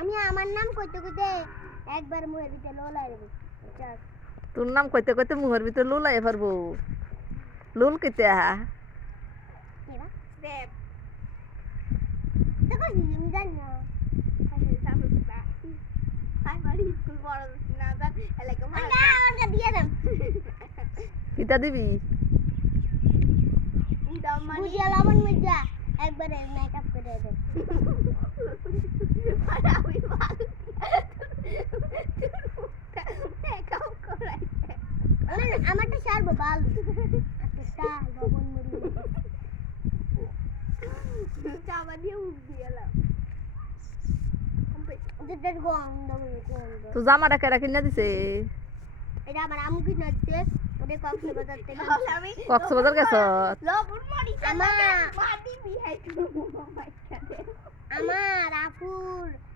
আমি আমার নাম কইতে কইতে একবার মুহের ভিতরে লোলাই দেব তোর নাম কইতে কইতে মুহের ভিতরে লোলাই ফেলব লোল কইতে আ দেব দেব দেখো নিম জানি না একবারে তো সালবা বুন মুরি না দিছে এটা আমার আম কিছু না দিছে ওকে কক্সবাজারতে নিয়ে যাই আমার আমার আফুর